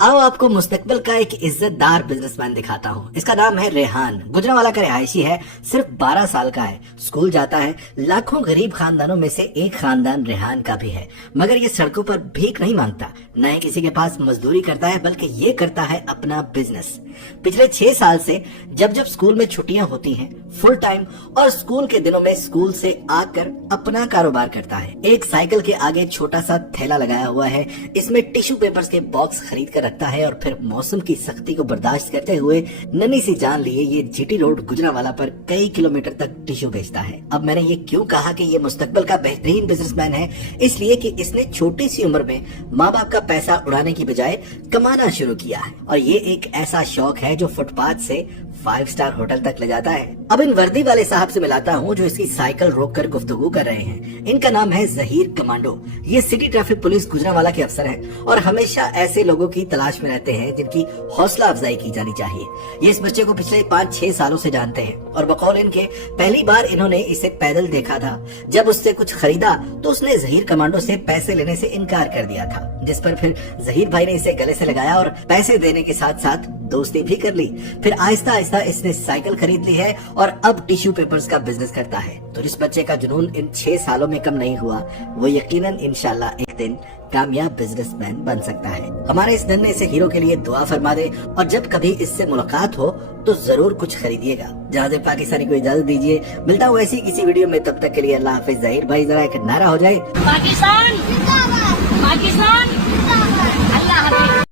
आओ आपको मुस्तकबिल का एक इज्जतदार बिजनेसमैन दिखाता हूँ। इसका नाम है रेहान। गुजरांवाला का रिहायशी है, सिर्फ 12 साल का है, स्कूल जाता है। लाखों गरीब खानदानों में से एक खानदान रेहान का भी है, मगर ये सड़कों पर भीख नहीं मांगता, न ही किसी के पास मजदूरी करता है, बल्कि ये करता है अपना बिजनेस। पिछले 6 साल से जब जब स्कूल में छुट्टियां होती हैं, फुल टाइम और स्कूल के दिनों में स्कूल से आकर अपना कारोबार करता है। एक साइकिल के आगे छोटा सा थैला लगाया हुआ है, इसमें टिश्यू पेपर्स के बॉक्स खरीद कर रखता है और फिर मौसम की सख्ती को बर्दाश्त करते हुए नन्ही सी जान लिए ये जीटी रोड गुजरांवाला पर कई किलोमीटर तक टिश्यू बेचता है। अब मैंने ये क्यों कहा कि ये मुस्तकबिल का बेहतरीन बिजनेसमैन है, इसलिए कि इसने छोटी सी उम्र में माँ बाप का पैसा उड़ाने की बजाय कमाना शुरू किया है, और ये एक ऐसा शौक है जो फुटपाथ से 5 स्टार होटल तक ले जाता है। अब इन वर्दी वाले साहब से मिलाता हूँ जो इसकी साइकिल रोककर गुफ्तगू कर रहे हैं। इनका नाम है जहीर कमांडो। ये सिटी ट्रैफिक पुलिस गुजरांवाला के अफसर हैं और हमेशा ऐसे लोगों की तलाश में रहते हैं जिनकी हौसला अफजाई की जानी चाहिए। ये इस बच्चे को पिछले 5-6 सालों से जानते हैं और बकौल इनके पहली बार इन्होंने इसे पैदल देखा था। जब उससे कुछ खरीदा तो उसने जहीर कमांडो से पैसे लेने से इनकार कर दिया था, जिस पर फिर जहीर भाई ने इसे गले से लगाया और पैसे देने के साथ साथ दोस्ती भी कर ली। फिर आहिस्ता आहिस्ता इसने साइकिल खरीद ली है और अब टिश्यू पेपर्स का बिजनेस करता है। तो इस बच्चे का जुनून इन 6 सालों में कम नहीं हुआ, वो यकीनन इंशाल्लाह एक दिन कामयाब बिजनेसमैन बन सकता है। हमारे इस नन्हे से हीरो के लिए दुआ फरमा दे और जब कभी इससे मुलाकात हो तो जरूर कुछ खरीदिएगा। जहां पाकिस्तानी को इजाजत दीजिए, मिलता हूँ ऐसी किसी वीडियो में, तब तक के लिए अल्लाह हाफिज। जहीर भाई जरा एक नारा हो जाए, पाकिस्तान, पाकिस्तान, अल्लाह हाफिज।